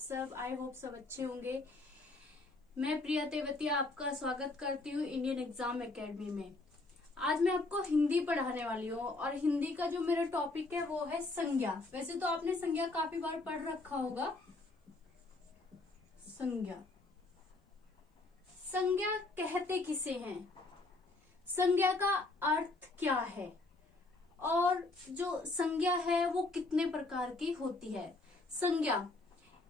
सब? I hope सब अच्छे होंगे। मैं प्रिया तेवतिया आपका स्वागत करती हूँ इंडियन एग्जाम एकेडमी में। आज मैं आपको हिंदी पढ़ाने वाली हूँ और हिंदी का जो मेरा टॉपिक है वो है संज्ञा। वैसे तो आपने संज्ञा काफी बार पढ़ रखा होगा। संज्ञा, संज्ञा कहते किसे हैं, संज्ञा का अर्थ क्या है और जो संज्ञा है वो कितने प्रकार की होती है। संज्ञा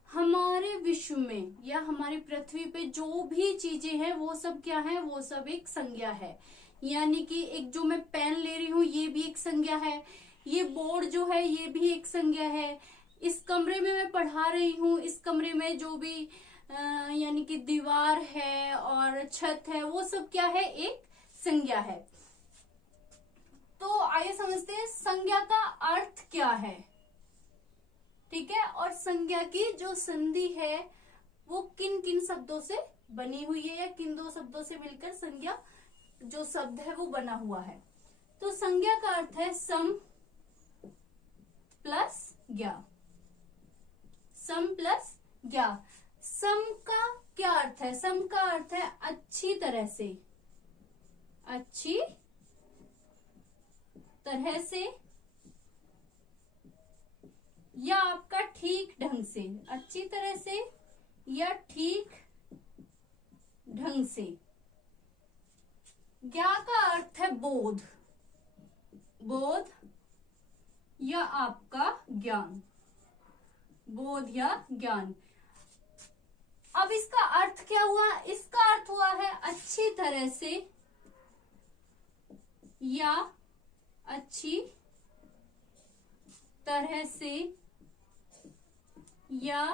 हमारे विश्व में या हमारी पृथ्वी पे जो भी चीजें हैं वो सब क्या है, वो सब एक संज्ञा है। यानी कि एक जो मैं पेन ले रही हूँ ये भी एक संज्ञा है, ये बोर्ड जो है ये भी एक संज्ञा है, इस कमरे में मैं पढ़ा रही हूँ, इस कमरे में जो भी यानी कि दीवार है और छत है वो सब क्या है, एक संज्ञा है। तो आइए समझते हैं संज्ञा का अर्थ क्या है। ठीक है, और संज्ञा की जो संधि है वो किन किन शब्दों से बनी हुई है या किन दो शब्दों से मिलकर संज्ञा जो शब्द है वो बना हुआ है। तो संज्ञा का अर्थ है सम प्लस ज्ञा। सम प्लस ज्ञा। सम का क्या अर्थ है? सम का अर्थ है अच्छी तरह से, अच्छी तरह से या आपका ठीक ढंग से, अच्छी तरह से या ठीक ढंग से। ज्ञा का अर्थ है बोध, बोध या आपका ज्ञान, बोध या ज्ञान। अब इसका अर्थ क्या हुआ? इसका अर्थ हुआ है अच्छी तरह से या अच्छी तरह से या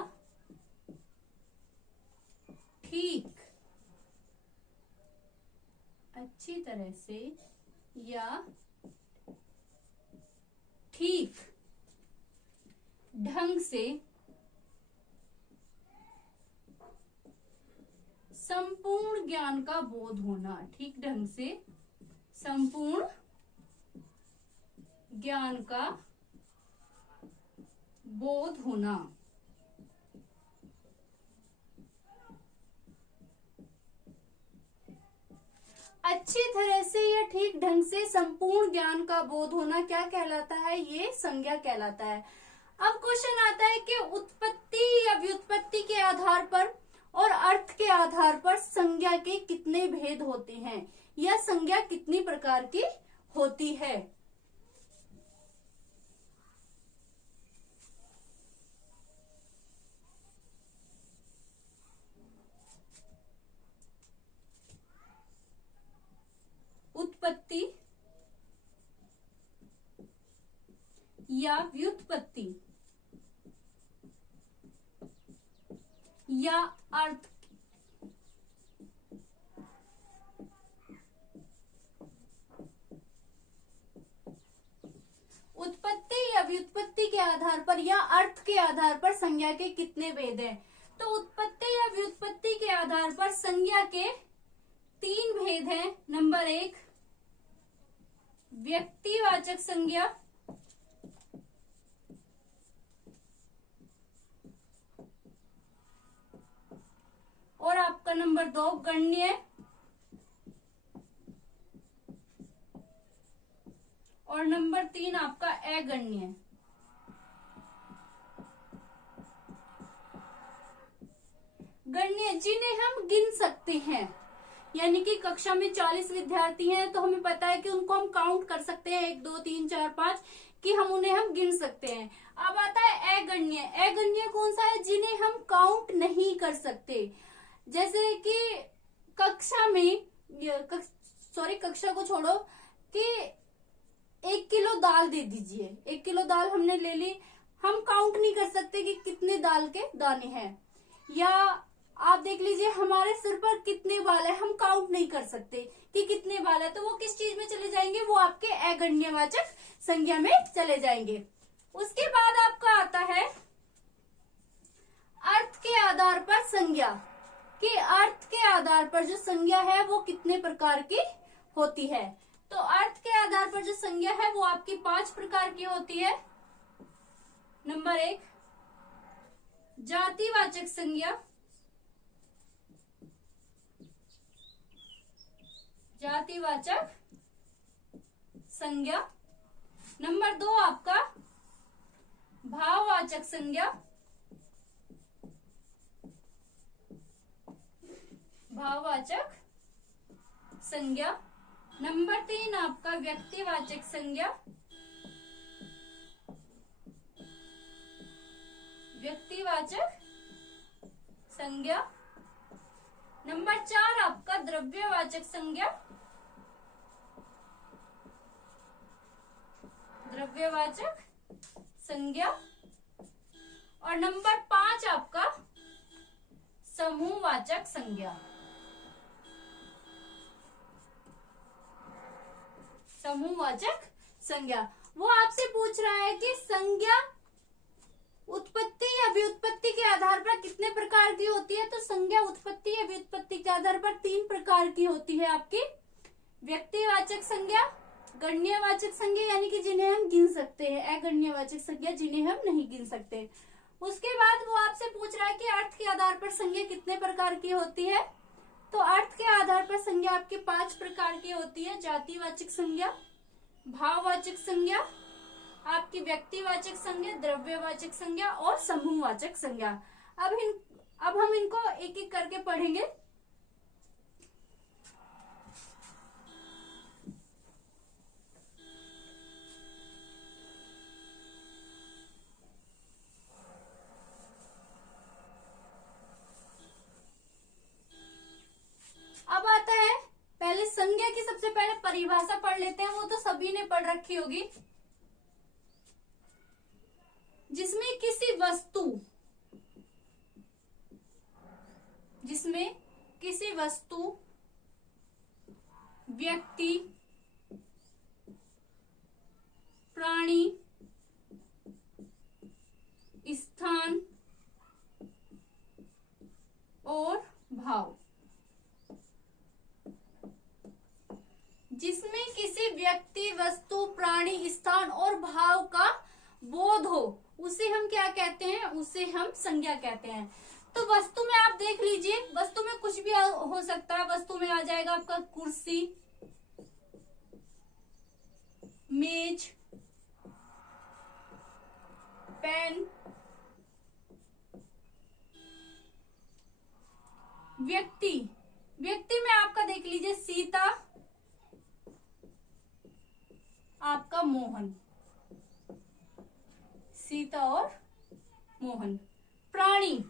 ठीक, अच्छी तरह से या ठीक ढंग से संपूर्ण ज्ञान का बोध होना। ठीक ढंग से संपूर्ण ज्ञान का बोध होना। अच्छी तरह से या ठीक ढंग से संपूर्ण ज्ञान का बोध होना क्या कहलाता है? ये संज्ञा कहलाता है। अब क्वेश्चन आता है कि उत्पत्ति या व्युत्पत्ति के आधार पर और अर्थ के आधार पर संज्ञा के कितने भेद होते हैं या संज्ञा कितनी प्रकार की होती है। उत्पत्ति या व्युत्पत्ति या अर्थ उत्पत्ति या व्युत्पत्ति के आधार पर या अर्थ के आधार पर संज्ञा के कितने भेद हैं? तो उत्पत्ति या व्युत्पत्ति के आधार पर संज्ञा के 3 भेद हैं। नंबर 1 व्यक्तिवाचक संज्ञा, और आपका नंबर 2 गण्य, और नंबर 3 आपका अगण्य। गण्य जिन्हें हम गिन सकते हैं, यानी कि कक्षा में 40 विद्यार्थी हैं तो हमें पता है कि उनको हम काउंट कर सकते हैं 1 2 3 4 5 कि उन्हें हम गिन सकते हैं। अब आता है अगण्य। अगण्य कौन सा है? जिन्हें हम काउंट नहीं कर सकते। जैसे कि कक्षा में कक्षा को छोड़ो कि 1 किलो दाल दे दीजिए, 1 किलो दाल हमने ले ली, हम काउंट नहीं कर सकते कि कितने दाल के दाने हैं। या आप देख लीजिए हमारे सिर पर कितने बाल है, हम काउंट नहीं कर सकते कि कितने बाल है, तो वो किस चीज में चले जाएंगे? वो आपके अगण्यवाचक संज्ञा में चले जाएंगे। उसके बाद आपका आता है अर्थ के आधार पर संज्ञा, कि अर्थ के आधार पर जो संज्ञा है वो कितने प्रकार की होती है। तो अर्थ के आधार पर जो संज्ञा है वो आपकी 5 प्रकार की होती है। नंबर 1 जातिवाचक संज्ञा, जातिवाचक संज्ञा। नंबर 2 आपका भाववाचक संज्ञा, भाववाचक संज्ञा। नंबर 3 आपका व्यक्तिवाचक संज्ञा, व्यक्तिवाचक संज्ञा। नंबर 4 आपका द्रव्यवाचक संज्ञा, द्रव्यवाचक संज्ञा। और नंबर 5 आपका समूहवाचक संज्ञा, समूहवाचक संज्ञा। वो आपसे पूछ रहा है कि संज्ञा उत्पत्ति या व्युत्पत्ति के आधार पर कितने प्रकार की होती है। तो संज्ञा उत्पत्ति या व्युत्पत्ति के आधार पर 3 प्रकार की होती है आपकी। व्यक्तिवाचक संज्ञा, गण्यवाचक संज्ञा यानी कि जिन्हें हम गिन सकते हैं, अगण्यवाचक संज्ञा जिन्हें हम नहीं गिन सकते। उसके बाद वो आपसे पूछ रहा है कि अर्थ के आधार पर संज्ञा कितने प्रकार की होती है। तो अर्थ के आधार पर संज्ञा आपकी 5 प्रकार की होती है। जातिवाचक संज्ञा, भाववाचक संज्ञा, आपकी व्यक्तिवाचक संज्ञा, द्रव्यवाचक संज्ञा और समूहवाचक संज्ञा। अब हम इनको एक एक करके पढ़ेंगे। अब आता है पहले संज्ञा की सबसे पहले परिभाषा पढ़ लेते हैं। वो तो सभी ने पढ़ रखी होगी। जिसमें किसी वस्तु, व्यक्ति, प्राणी, स्थान और भाव, जिसमें किसी व्यक्ति, वस्तु, प्राणी, स्थान और भाव का बोध हो उसे हम क्या कहते हैं, उसे हम संज्ञा कहते हैं। तो वस्तु में आप देख लीजिए, वस्तु में कुछ भी हो सकता है। वस्तु में आ जाएगा आपका कुर्सी, मेज, पेन। व्यक्ति में आपका देख लीजिए सीता, आपका मोहन, सीता और मोहन। प्राणी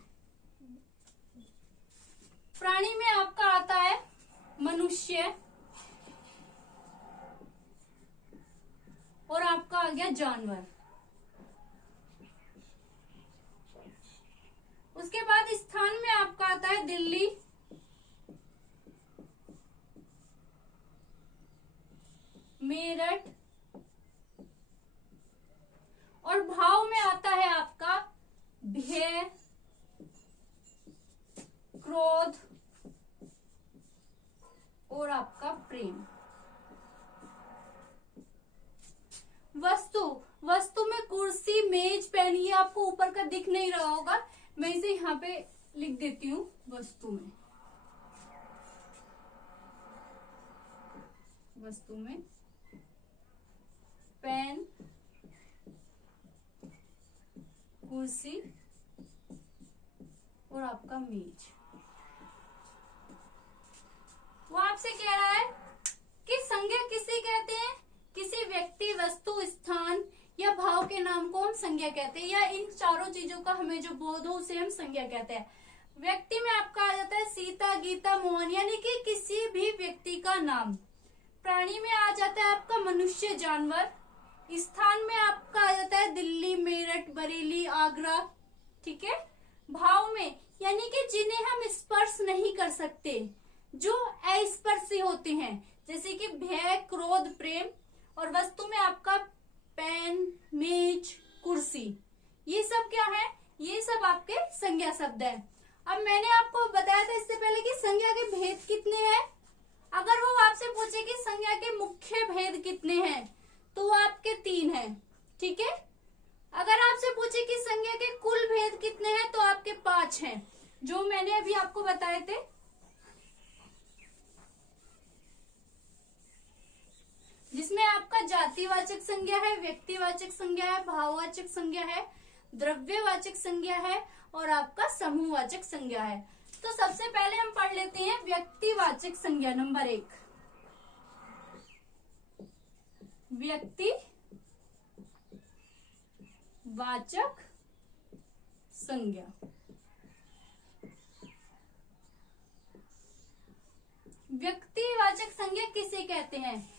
में आपका आता है मनुष्य और आपका आ गया जानवर। उसके बाद स्थान में आपका आता है दिल्ली, मेरठ। और भाव में आता है आपका भय, क्रोध और आपका प्रेम। वस्तु में कुर्सी, मेज, पेन, ये आपको ऊपर का दिख नहीं रहा होगा, मैं इसे यहाँ पे लिख देती हूँ। वस्तु में पेन, कुर्सी और आपका मेज। वो आपसे कह रहा है कि संज्ञा किसे कहते हैं, किसी व्यक्ति, वस्तु, स्थान या भाव के नाम को हम संज्ञा कहते हैं, या इन चारों चीजों का हमें जो बोध हो उसे हम संज्ञा कहते हैं। व्यक्ति में आपका आ जाता है सीता, गीता, मोहन, यानी कि किसी भी व्यक्ति का नाम। प्राणी में आ जाता है आपका मनुष्य, जानवर। स्थान में आपका आ जाता है दिल्ली, मेरठ, बरेली, आगरा। ठीक है। भाव में यानी कि जिन्हें हम स्पर्श नहीं कर सकते, जो अस्पर्शी होते हैं, जैसे कि भय, क्रोध, प्रेम। और वस्तु में आपका पेन, मेज, कुर्सी, ये सब क्या है, ये सब आपके संज्ञा शब्द है। अब मैंने आपको बताया था इससे पहले कि संज्ञा के भेद कितने हैं। अगर वो आपसे पूछे कि संज्ञा के मुख्य भेद कितने हैं, तो वो आपके 3 हैं। ठीक है। अगर आपसे पूछे कि संज्ञा के कुल भेद कितने हैं, तो आपके जो मैंने अभी आपको बताए थे, जिसमें आपका जातिवाचक संज्ञा है, व्यक्तिवाचक संज्ञा है, भाववाचक संज्ञा है, द्रव्यवाचक संज्ञा है और आपका समूहवाचक संज्ञा है। तो सबसे पहले हम पढ़ लेते हैं व्यक्तिवाचक संज्ञा नंबर 1। व्यक्तिवाचक संज्ञा। व्यक्तिवाचक संज्ञा किसे कहते हैं?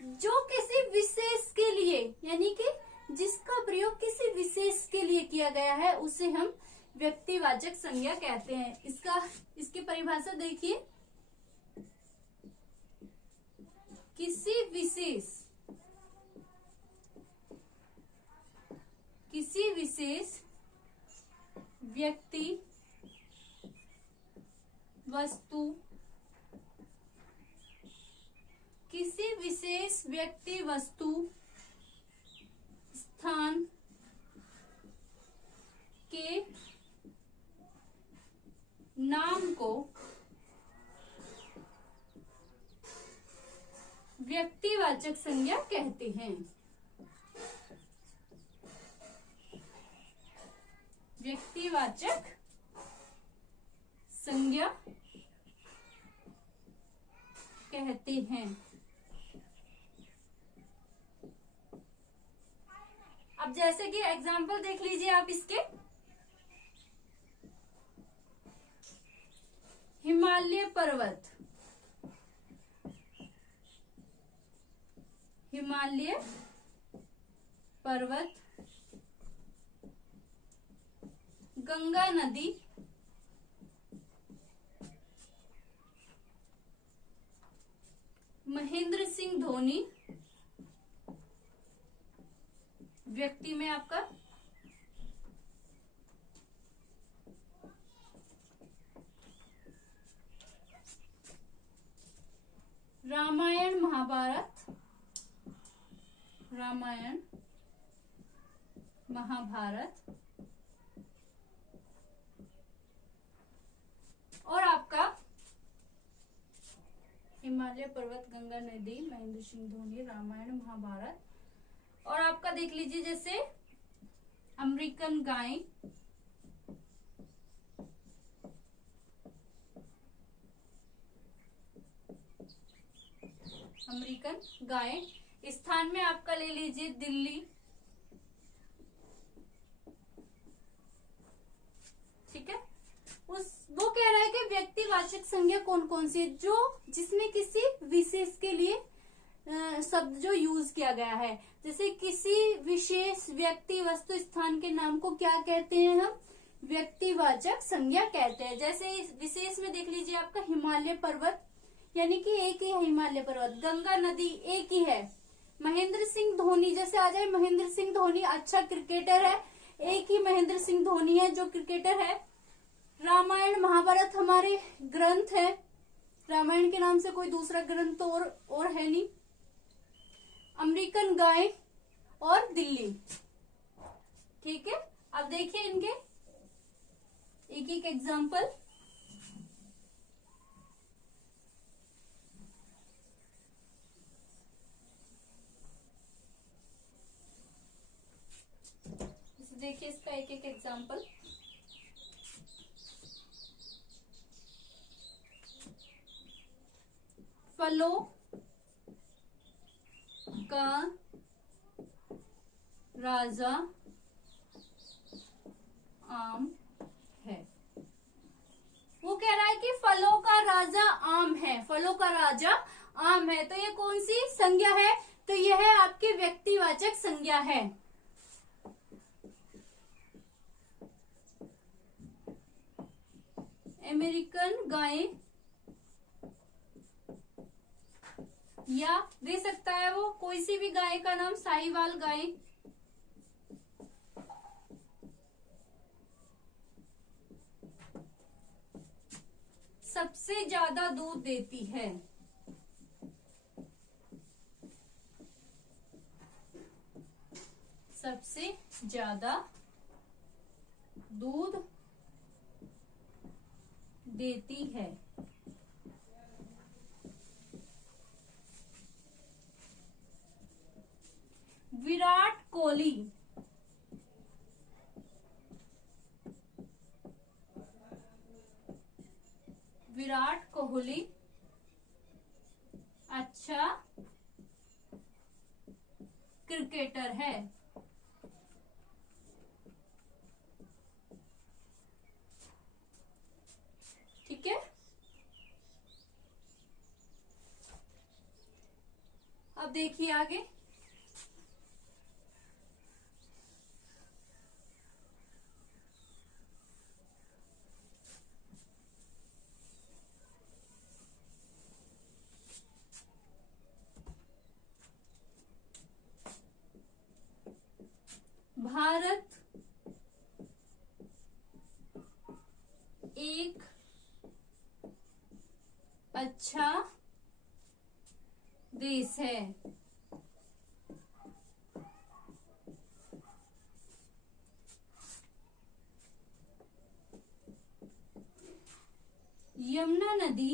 जो किसी विशेष के लिए, यानी कि जिसका प्रयोग किसी विशेष के लिए किया गया है, उसे हम व्यक्तिवाचक संज्ञा कहते हैं। इसकी परिभाषा देखिए, किसी विशेष व्यक्ति, वस्तु, किसी विशेष व्यक्ति, वस्तु, स्थान के नाम को व्यक्तिवाचक संज्ञा कहते हैं। व्यक्तिवाचक संज्ञा कहते हैं। अब जैसे कि एग्जाम्पल देख लीजिए आप इसके, हिमालय पर्वत, हिमालय पर्वत, गंगा नदी, महेंद्र सिंह धोनी, व्यक्ति में आपका रामायण महाभारत, रामायण महाभारत, और आपका हिमालय पर्वत, गंगा नदी, महेंद्र सिंह धोनी, रामायण महाभारत, और आपका देख लीजिए जैसे अमेरिकन गाय, अमेरिकन गाय, स्थान में आपका ले लीजिए दिल्ली, ठीक है। वो कह रहा है कि व्यक्तिवाचक संज्ञा कौन कौन सी है, जो जिसमें किसी विशेष के लिए शब्द जो यूज किया गया है। जैसे किसी विशेष व्यक्ति, वस्तु, स्थान के नाम को क्या कहते हैं हम? व्यक्तिवाचक संज्ञा कहते हैं। जैसे इस विशेष में देख लीजिए आपका हिमालय पर्वत, यानी कि एक ही है हिमालय पर्वत, गंगा नदी एक ही है, महेंद्र सिंह धोनी जैसे आ जाए, महेंद्र सिंह धोनी अच्छा क्रिकेटर है, एक ही महेंद्र सिंह धोनी है जो क्रिकेटर है। रामायण महाभारत हमारे ग्रंथ है, रामायण के नाम से कोई दूसरा ग्रंथ और है नहीं। अमेरिकन गाय और दिल्ली, ठीक है। अब देखिए इनके एक एक एग्जाम्पल। देखिए इसका एक एक एग्जाम्पल। फलों का राजा आम है। वो कह रहा है कि फलों का राजा आम है, फलों का राजा आम है, तो ये कौन सी संज्ञा है? तो यह है आपकी व्यक्तिवाचक संज्ञा है। अमेरिकन गाय, या दे सकता है वो कोई सी भी गाय का नाम, साहिवाल गाय, सबसे ज्यादा दूध देती है। सबसे ज्यादा दूध देती है। विराट कोहली, विराट कोहली अच्छा क्रिकेटर है। ठीक है, अब देखिए आगे। भारत एक अच्छा देश है। यमुना नदी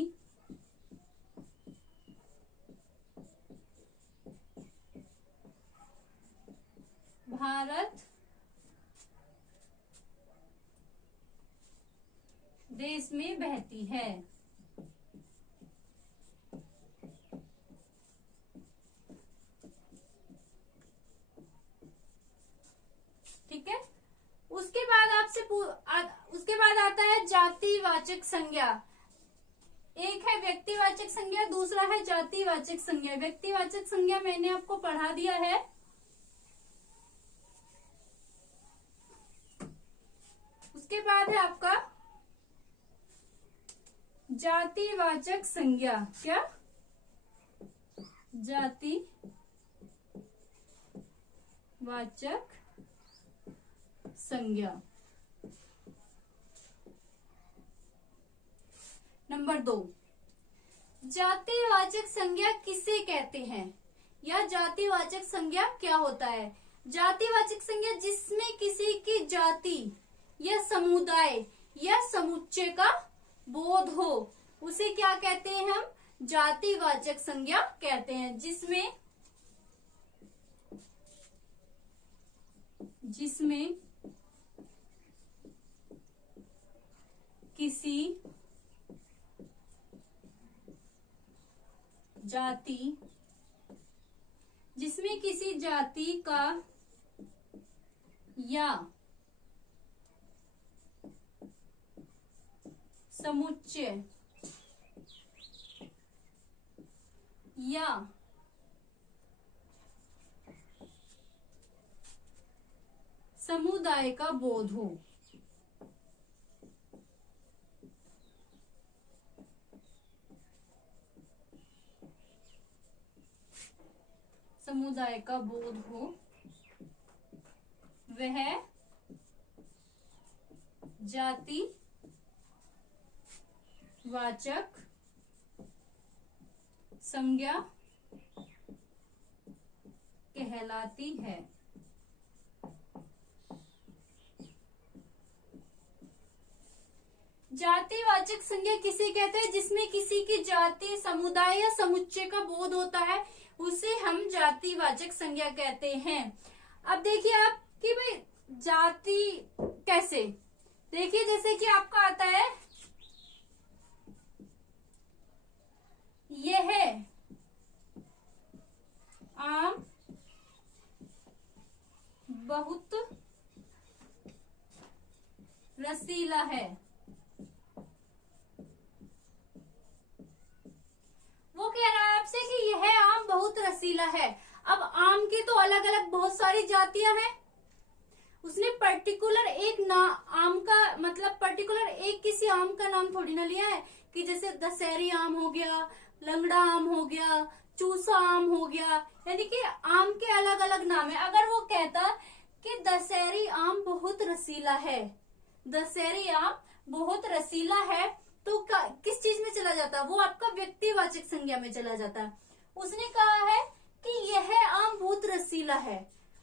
भारत देश में बहती है। ठीक है, उसके बाद उसके बाद आता है जातिवाचक संज्ञा। एक है व्यक्तिवाचक संज्ञा, दूसरा है जातिवाचक संज्ञा। व्यक्तिवाचक संज्ञा मैंने आपको पढ़ा दिया है। उसके बाद है आपका जातिवाचक संज्ञा। क्या? जातिवाचक संज्ञा। नंबर 2, जातिवाचक संज्ञा किसे कहते हैं या जातिवाचक संज्ञा क्या होता है? जातिवाचक संज्ञा जिसमें किसी की जाति या समुदाय या समुच्चय का बोध हो, उसे क्या कहते हैं हम? जातिवाचक संज्ञा कहते हैं। जिसमें किसी जाति का या समुच्चय या समुदाय का बोध हो। समुदाय का बोध हो, वह जातिवाचक संज्ञा कहलाती है। जातिवाचक संज्ञा किसे कहते हैं? जिसमें किसी की जाति, समुदाय या समुच्चय का बोध होता है, उसे हम जातिवाचक संज्ञा कहते हैं। अब देखिए आप कि भाई जाति कैसे, देखिए जैसे कि आपका आता है यह आम बहुत रसीला है। वो कह रहा है आपसे कि यह आम बहुत रसीला है। अब आम की तो अलग अलग बहुत सारी जातियां हैं। उसने पर्टिकुलर एक आम का मतलब पर्टिकुलर एक किसी आम का नाम थोड़ी ना लिया है कि जैसे दशहरी आम हो गया, लंगड़ा आम हो गया, चूसा आम हो गया, यानी कि आम के अलग अलग नाम है। अगर वो कहता कि दशहरी आम बहुत रसीला है, दशहरी आम बहुत रसीला है, तो किस चीज में चला जाता? वो आपका व्यक्तिवाचक संज्ञा में चला जाता। उसने कहा है कि यह आम बहुत रसीला है,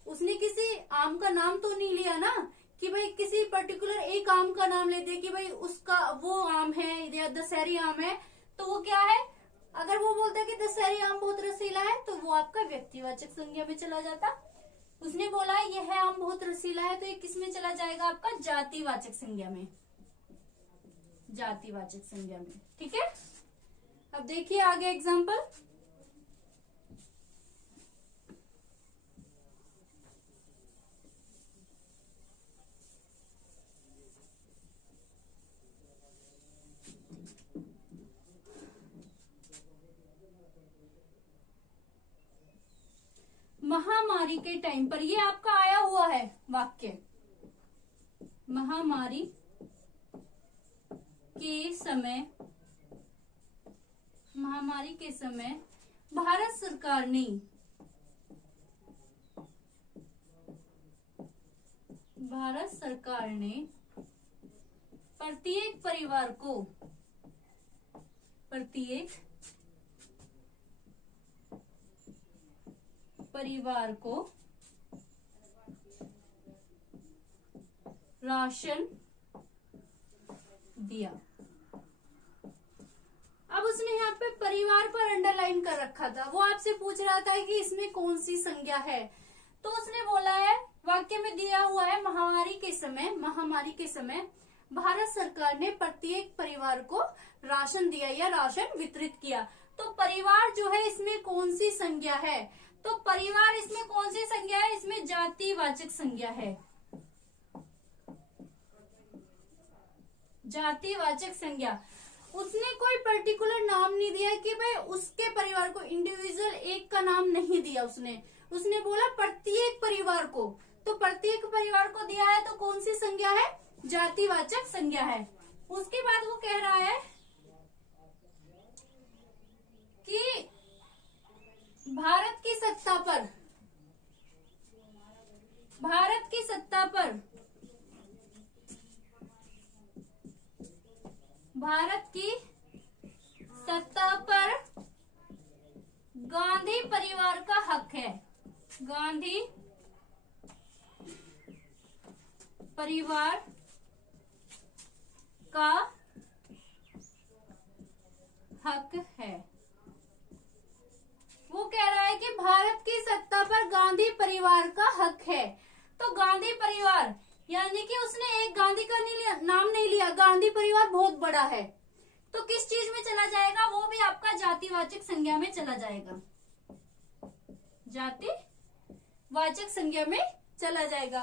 उसने किसी आम का नाम तो नहीं लिया ना कि भाई किसी पर्टिकुलर एक आम का नाम लेते हैं कि भाई उसका वो आम है या दशहरी आम है, तो वो क्या है, अगर वो बोलता है कि दशहरी आम बहुत रसीला है तो वो आपका व्यक्तिवाचक संज्ञा में चला जाता। उसने बोला यह आम बहुत रसीला है तो ये किस में चला जाएगा, आपका जातिवाचक संज्ञा में, जातिवाचक संज्ञा में। ठीक है, अब देखिए आगे एग्जाम्पल। महामारी के टाइम पर, ये आपका आया हुआ है वाक्य, महामारी के समय, महामारी के समय भारत सरकार ने, भारत सरकार ने प्रत्येक परिवार को, प्रत्येक परिवार को राशन दिया। अब उसने यहाँ पे परिवार पर अंडरलाइन कर रखा था, वो आपसे पूछ रहा था कि इसमें कौन सी संज्ञा है, तो उसने बोला है वाक्य में दिया हुआ है महामारी के समय, महामारी के समय भारत सरकार ने प्रत्येक परिवार को राशन दिया या राशन वितरित किया। तो परिवार जो है इसमें कौन सी संज्ञा है, तो परिवार इसमें कौन सी संज्ञा है, इसमें जातिवाचक संज्ञा है, जातिवाचक संज्ञा। उसने कोई पर्टिकुलर नाम नहीं दिया कि भाई उसके परिवार को, इंडिविजुअल एक का नाम नहीं दिया उसने बोला प्रत्येक परिवार को, तो प्रत्येक परिवार को दिया है तो कौन सी संज्ञा है, जातिवाचक संज्ञा है। उसके बाद वो कह रहा है कि भारत की सत्ता पर, भारत की सत्ता पर, भारत की सत्ता पर गांधी परिवार का हक है, गांधी परिवार का हक है। वो कह रहा है कि भारत की सत्ता पर गांधी परिवार का हक है, तो गांधी परिवार यानी कि उसने एक गांधी का नहीं लिया, नाम नहीं लिया, गांधी परिवार बहुत बड़ा है, तो किस चीज में चला जाएगा, वो भी आपका जातिवाचक संज्ञा में चला जाएगा, जातिवाचक संज्ञा में चला जाएगा।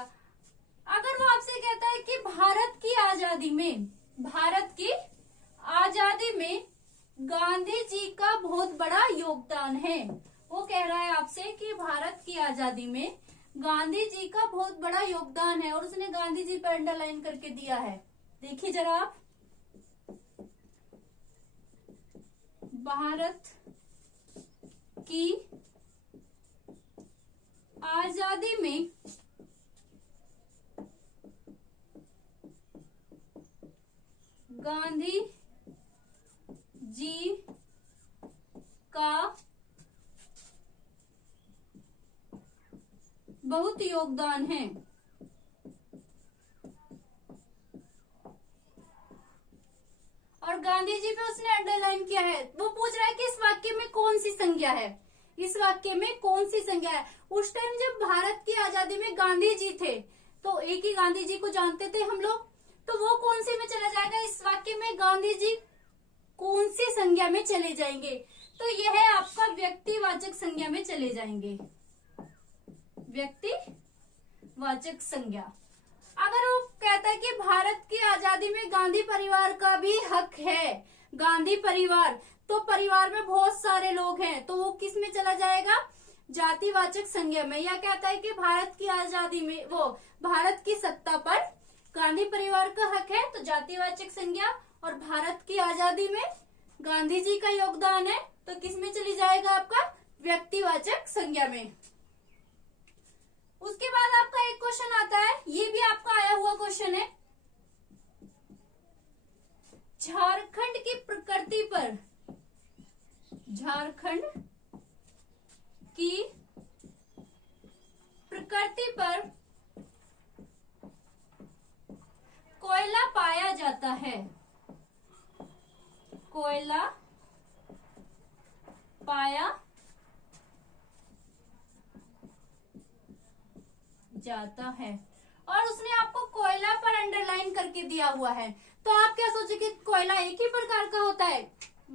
अगर वो आपसे कहता है कि भारत की आजादी में, भारत की आजादी में गांधी जी का बहुत बड़ा योगदान है, वो कह रहा है आपसे कि भारत की आजादी में गांधी जी का बहुत बड़ा योगदान है, और उसने गांधी जी पर अंडरलाइन करके दिया है। देखिए जरा आप, भारत की आजादी में गांधी जी का बहुत योगदान है। और गांधी जी पे उसने अंडरलाइन किया है। वो पूछ रहा है कि इस वाक्य में कौन सी संज्ञा है, इस वाक्य में कौन सी संज्ञा है। उस टाइम जब भारत की आजादी में गांधी जी थे तो एक ही गांधी जी को जानते थे हम लोग, तो वो कौन सी में चला जाएगा, इस वाक्य में गांधी जी कौन सी संज्ञा में चले जाएंगे, तो यह आपका व्यक्तिवाचक संज्ञा में चले जाएंगे, व्यक्तिवाचक संज्ञा। अगर वो कहता है कि भारत की आजादी में गांधी परिवार का भी हक है, गांधी परिवार, तो परिवार में बहुत सारे लोग हैं, तो वो किस में चला जाएगा, जातिवाचक संज्ञा में। या कहता है कि भारत की आजादी में, वो भारत की सत्ता पर गांधी परिवार का हक है, तो जातिवाचक संज्ञा, और भारत की आजादी में गांधी जी का योगदान है, तो किस में चली जाएगा, आपका व्यक्तिवाचक संज्ञा में। उसके बाद आपका एक क्वेश्चन आता है, ये भी आपका आया हुआ क्वेश्चन है, झारखंड की प्रकृति पर, झारखंड की प्रकृति पर जाता है, कोयला पाया जाता है। और उसने आपको कोयला पर अंडरलाइन करके दिया हुआ है, तो आप क्या सोचेंगे कोयला एक ही प्रकार का होता है?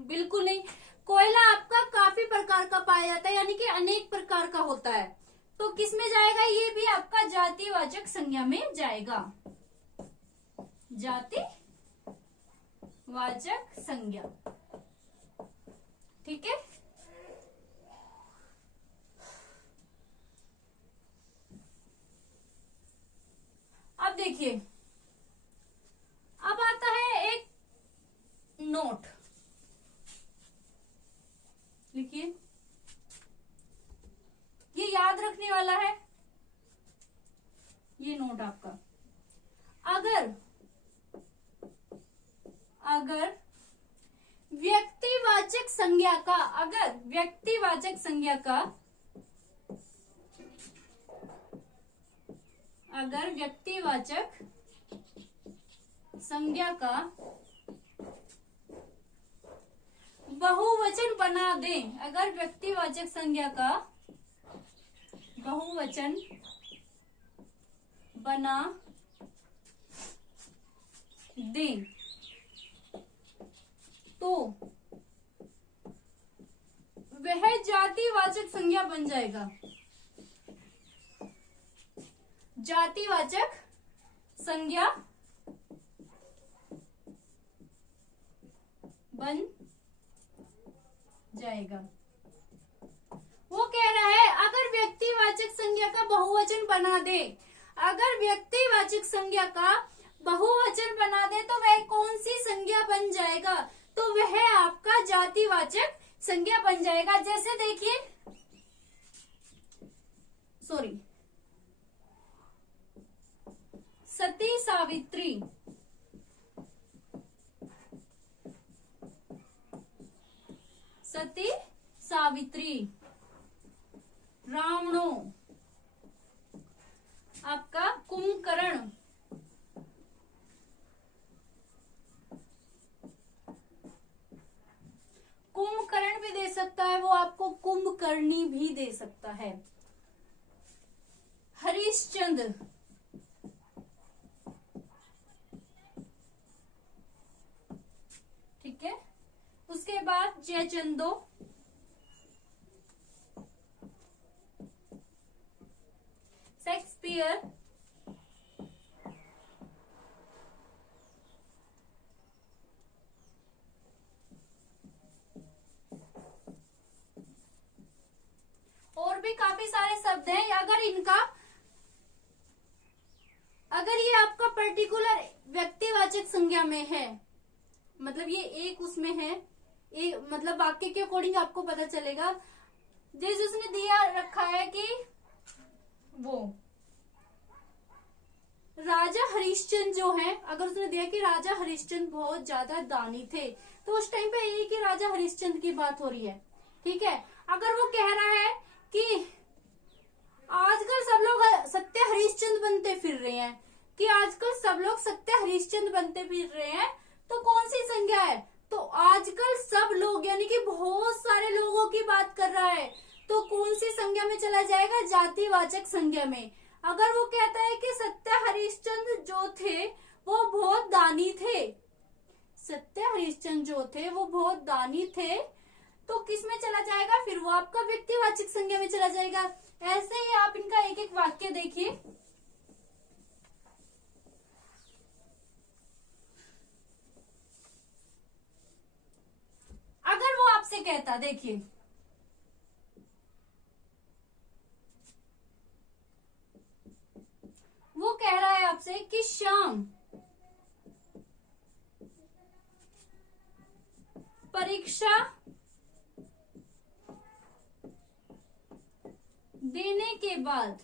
बिल्कुल नहीं, कोयला आपका काफी प्रकार का पाया जाता है, यानी कि अनेक प्रकार का होता है। तो किस में जाएगा? ये भी आपका जातिवाचक संज्ञा में जाएगा, जातिवाचक संज्ञा। ठीक है, अब देखिए, अब आता है एक नोट, लिखिए, ये याद रखने वाला है, ये नोट आपका। अगर व्यक्तिवाचक संज्ञा का, अगर व्यक्तिवाचक संज्ञा का, अगर व्यक्तिवाचक संज्ञा का बहुवचन बना दें, अगर व्यक्तिवाचक संज्ञा का बहुवचन बना दें, तो वह जातिवाचक संज्ञा बन जाएगा, जातिवाचक संज्ञा बन जाएगा। वो कह रहा है अगर व्यक्तिवाचक संज्ञा का बहुवचन बना दे, अगर व्यक्तिवाचक संज्ञा का बहुवचन बना दे तो वह कौन सी संज्ञा बन जाएगा? तो वह आपका जातिवाचक संज्ञा बन जाएगा। जैसे देखिए, सॉरी, सती सावित्री, सती सावित्री, रावणो, आपका कुंभकर्ण, कुंभकर्ण भी दे सकता है, वो आपको कुंभकर्णी भी दे सकता है। हरिश्चंद्र, ठीक है। उसके बाद जयचंदो, शेक्सपियर, और भी काफी सारे शब्द हैं। अगर ये आपका पर्टिकुलर व्यक्तिवाचक संज्ञा में है, मतलब ये एक उसमें है, मतलब वाक्य के अकॉर्डिंग आपको पता चलेगा। जैसे उसने दिया रखा है कि वो राजा हरिश्चंद्र जो है, अगर उसने दिया कि राजा हरिश्चंद्र बहुत ज्यादा दानी थे, तो उस टाइम पे एक ही राजा हरिश्चंद्र की बात हो रही है, ठीक है। अगर वो कह रहा है कि आजकल सब लोग सत्य हरिश्चंद्र बनते फिर रहे हैं, कि आजकल सब लोग सत्य हरिश्चंद्र बनते फिर रहे हैं, तो कौन सी संज्ञा है? तो आजकल सब लोग, यानी कि बहुत सारे लोगों की बात कर रहा है, तो कौन सी संज्ञा में चला जाएगा? जातिवाचक संज्ञा में। अगर वो कहता है कि सत्य हरिश्चंद्र जो थे वो बहुत दानी थे, सत्य हरिश्चंद्र जो थे वो बहुत दानी थे, तो किस में चला जाएगा? फिर वो आपका व्यक्तिवाचक संज्ञा में चला जाएगा। ऐसे ही आप इनका एक एक वाक्य देखिए। अगर वो आपसे कहता, देखिए, वो कह रहा है आपसे कि श्याम परीक्षा देने के बाद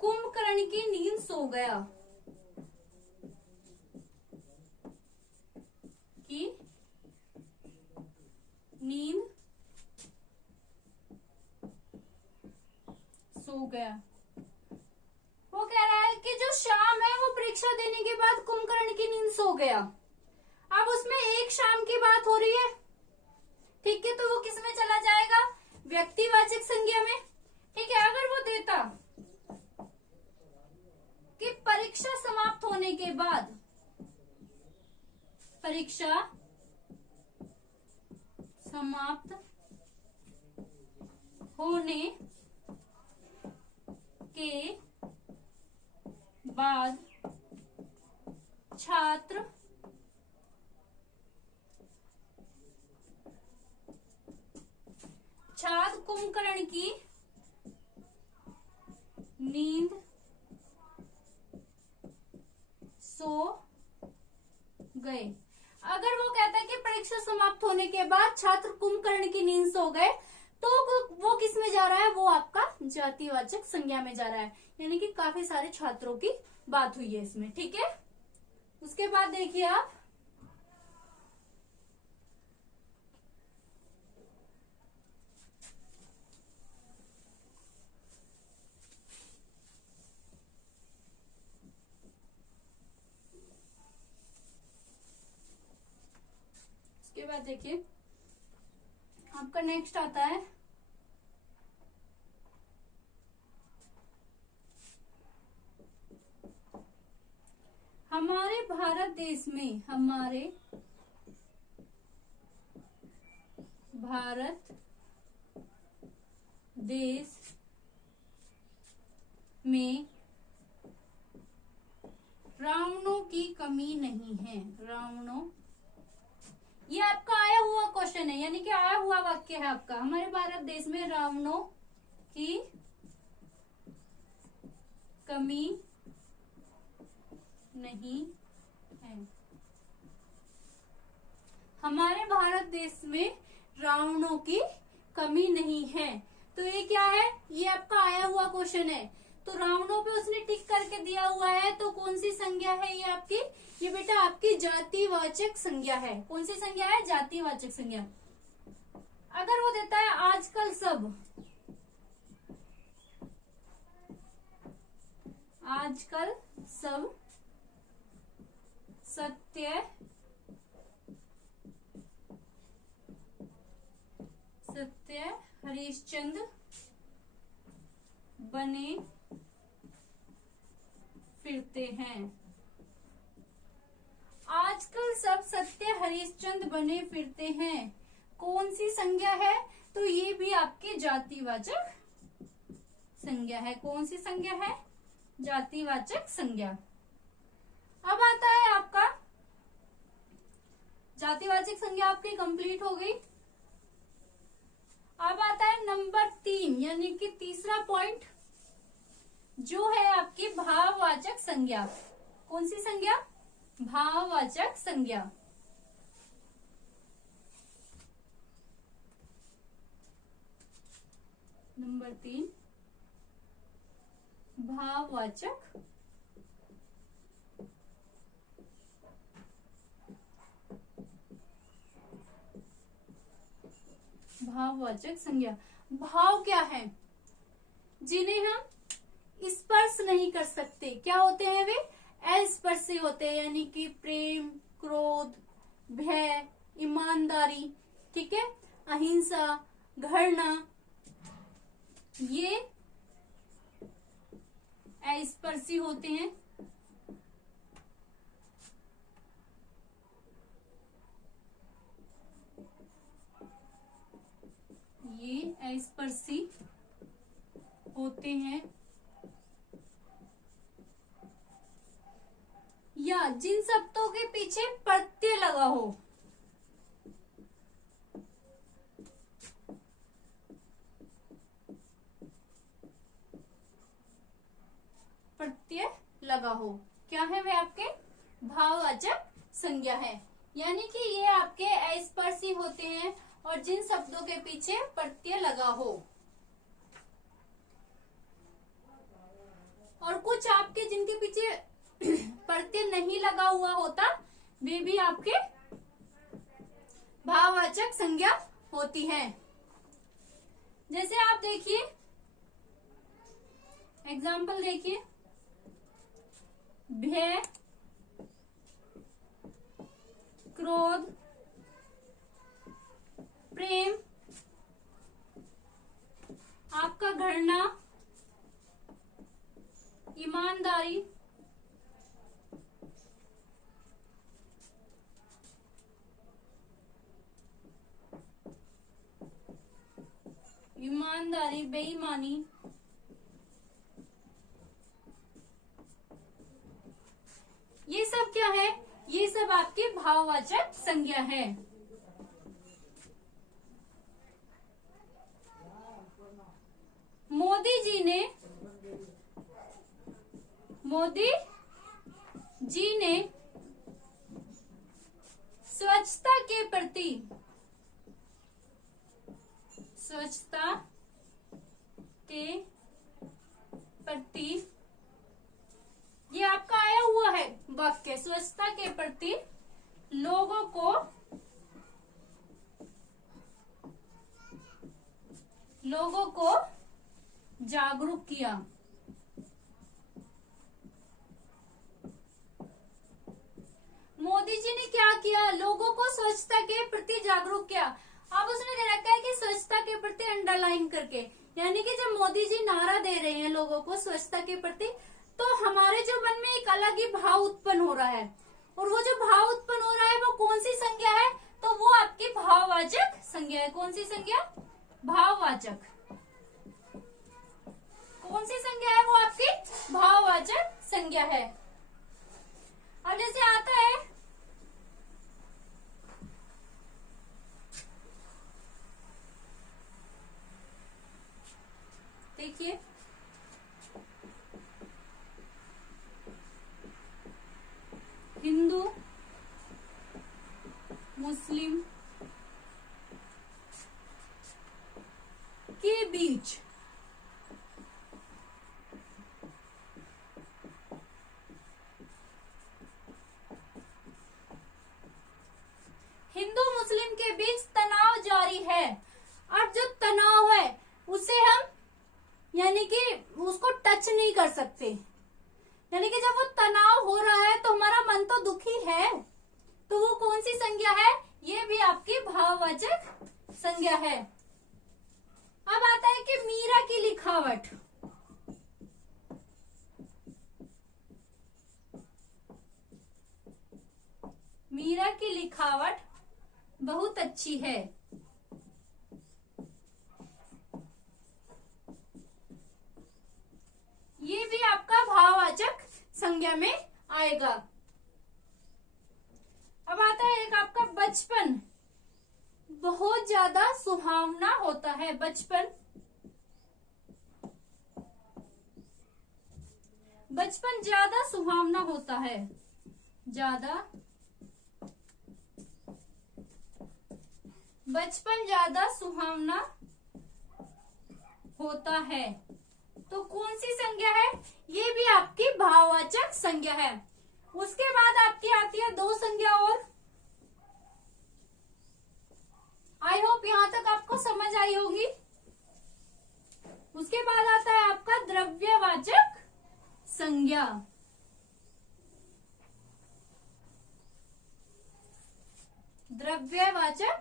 कुंभकर्ण की नींद सो गया, की नींद सो गया। वो कह रहा है कि जो गया। अब उसमें एक शाम की बात हो रही है, ठीक है, तो वो किस में चला जाएगा? व्यक्तिवाचक संज्ञा में। ठीक है, अगर वो देता कि परीक्षा समाप्त होने के बाद, परीक्षा समाप्त होने के बाद छात्र कुंभकर्ण की नींद सो गए। अगर वो कहता है कि परीक्षा समाप्त होने के बाद छात्र कुंभकर्ण की नींद सो गए, तो वो किस में जा रहा है? वो आपका जातिवाचक संज्ञा में जा रहा है, यानी कि काफी सारे छात्रों की बात हुई है इसमें। ठीक है, उसके बाद देखिए आप, उसके बाद देखिए आपका नेक्स्ट आता है हमारे भारत देश में, हमारे भारत देश में रावणों की कमी नहीं है। रावणों, ये आपका आया हुआ क्वेश्चन है, यानी कि आया हुआ वाक्य है आपका। हमारे भारत देश में रावणों की कमी नहीं है। हमारे भारत देश में रावणों की कमी नहीं है, तो ये क्या है? ये आपका आया हुआ क्वेश्चन है, तो रावणों पे उसने टिक करके दिया हुआ है, तो कौन सी संज्ञा है ये आपकी? ये बेटा आपकी जातिवाचक संज्ञा है। कौन सी संज्ञा है? जातिवाचक संज्ञा। अगर वो देता है आजकल सब, आजकल सब सत्य हरिश्चंद्र बने फिरते हैं। आजकल सब सत्य हरिश्चंद्र बने फिरते हैं, कौन सी संज्ञा है? तो ये भी आपकी जातिवाचक संज्ञा है। कौन सी संज्ञा है? जातिवाचक संज्ञा। अब आता है आपका जातिवाचक संज्ञा, आपकी कंप्लीट हो गई। अब आता है नंबर 3, यानी कि तीसरा पॉइंट, जो है आपकी भाववाचक संज्ञा। कौन सी संज्ञा? भाववाचक संज्ञा। नंबर 3, भाववाचक संज्ञा। भाव क्या है? जिन्हें हम स्पर्श नहीं कर सकते, क्या होते हैं वे? अस्पर्शी होते हैं, यानी कि प्रेम, क्रोध, भय, ईमानदारी, ठीक है, अहिंसा, घृणा, ये अस्पर्शी होते हैं। ये अस्पर्शी होते हैं, या जिन शब्दों के पीछे प्रत्यय लगा हो। प्रत्यय लगा हो, क्या है वे? आपके भाववाचक संज्ञा है, यानी कि ये आपके अस्पर्शी होते हैं और जिन शब्दों के पीछे प्रत्यय लगा हो। और कुछ आपके जिनके पीछे प्रत्यय नहीं लगा हुआ होता, वे भी आपके भाववाचक संज्ञा होती है। जैसे आप देखिए, एग्जाम्पल देखिए, भय, क्रोध, प्रेम, आपका घृणा, ईमानदारी, बेईमानी, ये सब क्या है? ये सब आपकी भाववाचक संज्ञा है। मोदी जी ने स्वच्छता के प्रति ये आपका आया हुआ है वाक्य, स्वच्छता के प्रति लोगों को जागरूक किया। मोदी जी ने क्या किया? लोगों को स्वच्छता के प्रति जागरूक किया। अब उसने दे रखा है कि स्वच्छता के प्रति अंडरलाइन करके, यानी कि जब मोदी जी नारा दे रहे हैं लोगों को स्वच्छता के प्रति, तो हमारे जो मन में एक अलग ही भाव उत्पन्न हो रहा है, और वो जो भाव उत्पन्न हो रहा है वो कौन सी संज्ञा है? तो वो आपकी भाववाचक संज्ञा है। कौन सी संज्ञा? भाववाचक। कौन सी संज्ञा है? वो आपकी भाववाचक संज्ञा है। अब जैसे आता है देखिए, हिंदू मुस्लिम के बीच तनाव जारी है। अब जो तनाव है उसे हम यानी कि उसको टच नहीं कर सकते, यानी कि जब वो तनाव हो रहा है तो हमारा मन तो दुखी है, तो वो कौन सी संज्ञा है? ये भी आपकी भाववाचक संज्ञा है। अब आता है कि मीरा की लिखावट, मीरा की लिखावट बहुत अच्छी है। ये भी आपका भाववाचक संज्ञा में आएगा। अब आता है एक आपका बचपन बहुत ज्यादा सुहावना होता है। बचपन ज्यादा सुहावना होता है। बचपन ज्यादा सुहावना होता है, तो कौन सी संज्ञा है? ये भी आपकी भाववाचक संज्ञा है। उसके बाद आपकी आती है दो संज्ञा और। आई होप यहां तक आपको समझ आई होगी। उसके बाद आता है आपका द्रव्यवाचक संज्ञा। द्रव्यवाचक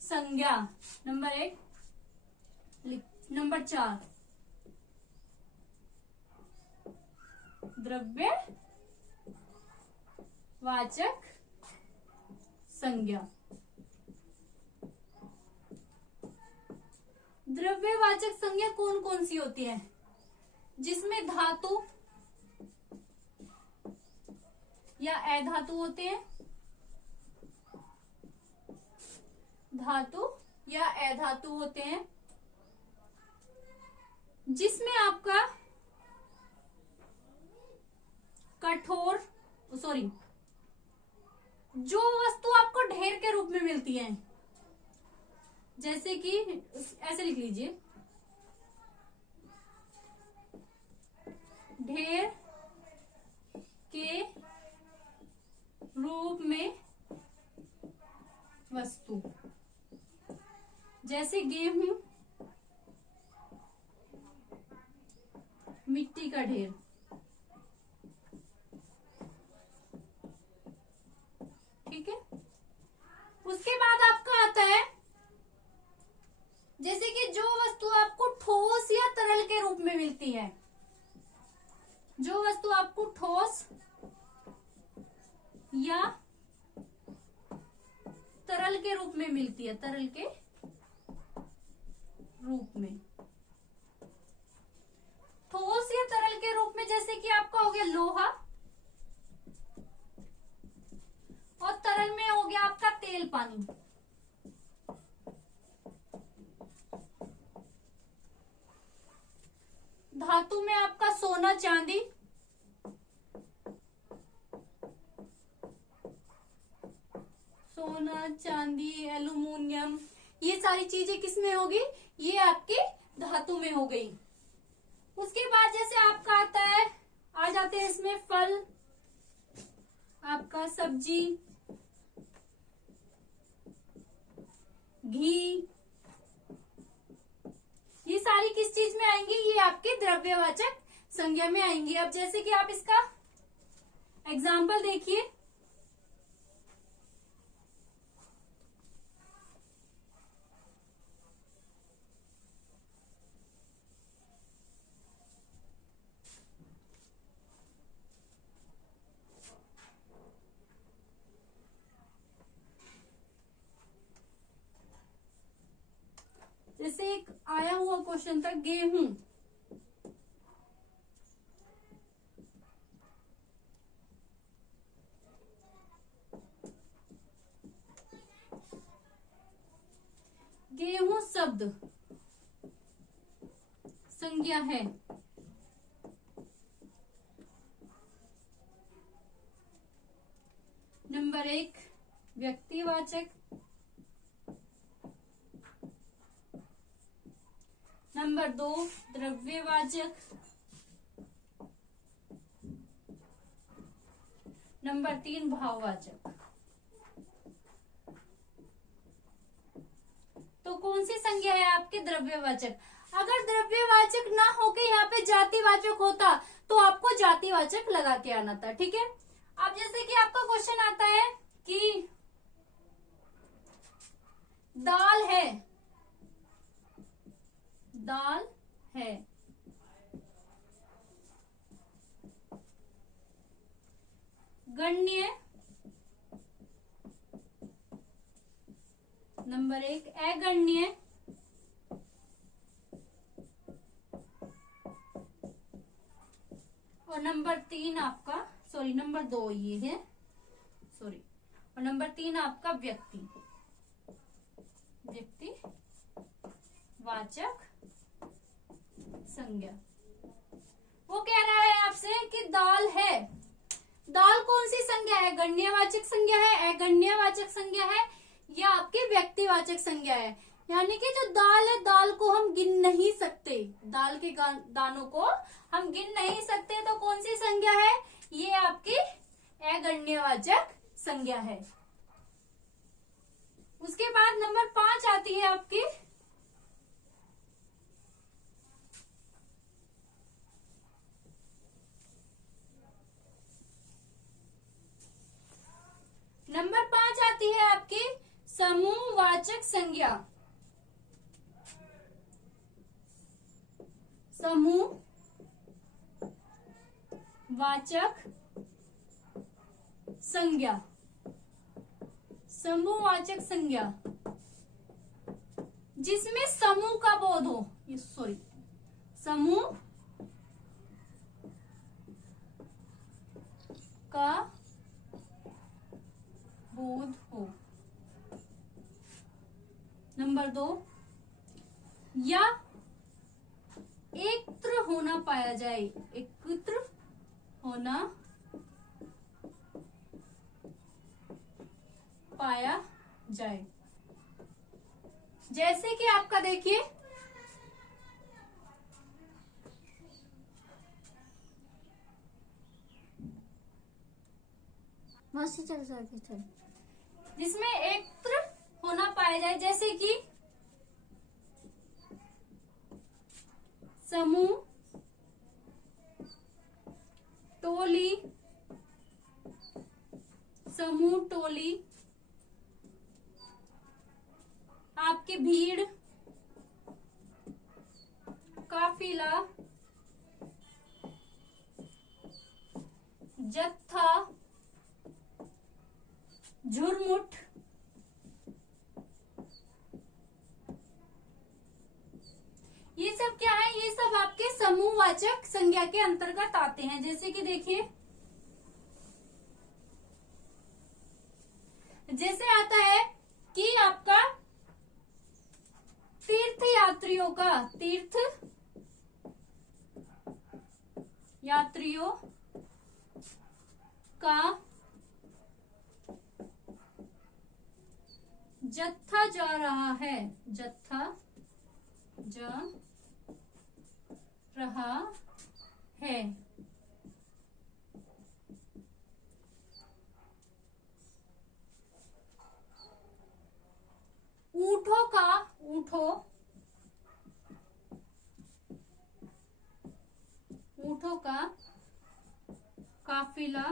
संज्ञा नंबर 1, नंबर 4 द्रव्यवाचक संज्ञा। द्रव्यवाचक संज्ञा कौन कौन सी होती है? जिसमें धातु या अधातु होते हैं। धातु या अधातु होते हैं, जिसमें आपका कठोर जो वस्तु आपको ढेर के रूप में मिलती है, जैसे कि ऐसे लिख लीजिए, ढेर के रूप में वस्तु, जैसे गेहूं, मिट्टी का ढेर। ठीक है। उसके बाद आपका आता है जैसे कि जो वस्तु आपको ठोस या तरल के रूप में मिलती है, जो वस्तु आपको ठोस या तरल के रूप में मिलती है, तरल के रूप में, ठोस या तरल के रूप में, जैसे कि आपका हो गया लोहा, और तरल में हो गया आपका तेल पानी। धातु में आपका सोना चांदी, सोना चांदी एल्यूमिनियम, ये सारी चीजें किसमें होगी, ये आपके धातु में हो गई। उसके बाद जैसे आपका आता है, आ जाते हैं इसमें फल, आपका सब्जी, घी, ये सारी किस चीज में आएंगी, ये आपके द्रव्यवाचक संज्ञा में आएंगी। अब जैसे कि आप इसका एग्जाम्पल देखिए, जैसे एक आया हुआ क्वेश्चन था गेहूं, गेहूं शब्द संज्ञा है, नंबर 1 व्यक्तिवाचक, नंबर 2 द्रव्यवाचक, नंबर 3 भाववाचक। तो कौन सी संज्ञा है आपके द्रव्यवाचक? अगर द्रव्यवाचक ना होके यहाँ पे जातिवाचक होता तो आपको जातिवाचक लगा के आना था, ठीक है। अब जैसे कि आपका क्वेश्चन आता है कि दाल है, दाल है, गण्य, नंबर 1 अगण्य, और नंबर 3 आपका नंबर 2 ये है, और नंबर 3 आपका व्यक्ति, व्यक्तिवाचक संज्ञा। वो कह रहा है आपसे कि दाल है, दाल कौन सी संज्ञा है, गण्यवाचक संज्ञा है, अगण्यवाचक संज्ञा है, या आपकी व्यक्तिवाचक संज्ञा है। यानी कि जो दाल है, दाल को हम गिन नहीं सकते, दाल के दानों को हम गिन नहीं सकते, तो कौन सी संज्ञा है, ये आपकी अगण्यवाचक संज्ञा है। उसके बाद नंबर 5 आती है आपकी आपकी समूहवाचक संज्ञा, समूहवाचक संज्ञा, समूहवाचक संज्ञा जिसमें समूह का बोध हो, समूह का बोध हो। नंबर 2 या एकत्र होना पाया जाए, एकत्र होना पाया जाए। जैसे कि आपका देखिए चल जिसमें एकत्र होना पाया जाए, जैसे कि समूह, टोली, समूह टोली, आपकी भीड़, काफिला, जत्था, झुरमुट, ये सब क्या है? ये सब आपके समूहवाचक संज्ञा के अंतर्गत आते हैं। जैसे कि देखिए, जैसे आता है कि आपका तीर्थ यात्रियों का जत्था जा रहा है, जत्था जा रहा है। ऊंटों का काफिला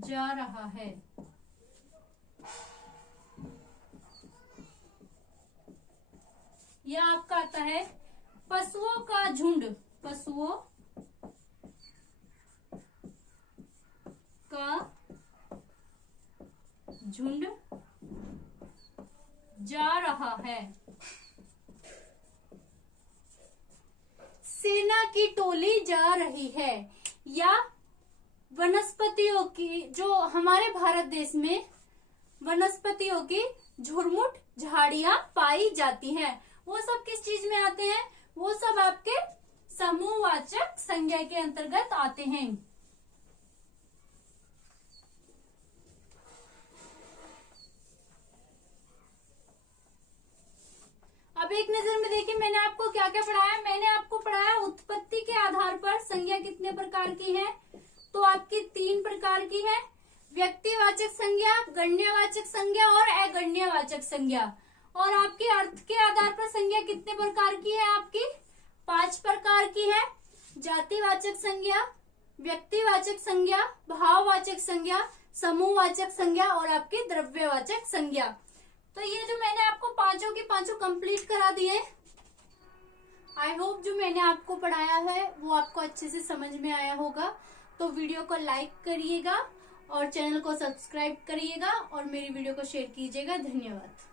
जा रहा है। यह आपका आता है पशुओं का झुंड, पशुओं का झुंड जा रहा है। सेना की टोली जा रही है। या वनस्पतियों की, जो हमारे भारत देश में वनस्पतियों की झुरमुट झाड़ियां पाई जाती हैं, वो सब किस चीज में आते हैं? वो सब आपके समूहवाचक संज्ञा के अंतर्गत आते हैं। अब एक नजर में देखिए मैंने आपको क्या क्या पढ़ाया। मैंने आपको पढ़ाया उत्पत्ति के आधार पर संज्ञा कितने प्रकार की है, तो आपकी 3 प्रकार की है। व्यक्तिवाचक संज्ञा, गण्यवाचक संज्ञा और अगण्यवाचक संज्ञा। और आपके अर्थ के आधार पर संज्ञा कितने प्रकार की है? आपकी 5 प्रकार की है। जातिवाचक संज्ञा, व्यक्तिवाचक संज्ञा, भाववाचक संज्ञा, समूहवाचक संज्ञा और आपकी द्रव्यवाचक संज्ञा। तो ये जो मैंने आपको पांचों के पांचों कंप्लीट करा दिए। आई होप जो मैंने आपको पढ़ाया है वो आपको अच्छे से समझ में आया होगा। तो वीडियो को लाइक करिएगा और चैनल को सब्सक्राइब करिएगा और मेरी वीडियो को शेयर कीजिएगा। धन्यवाद।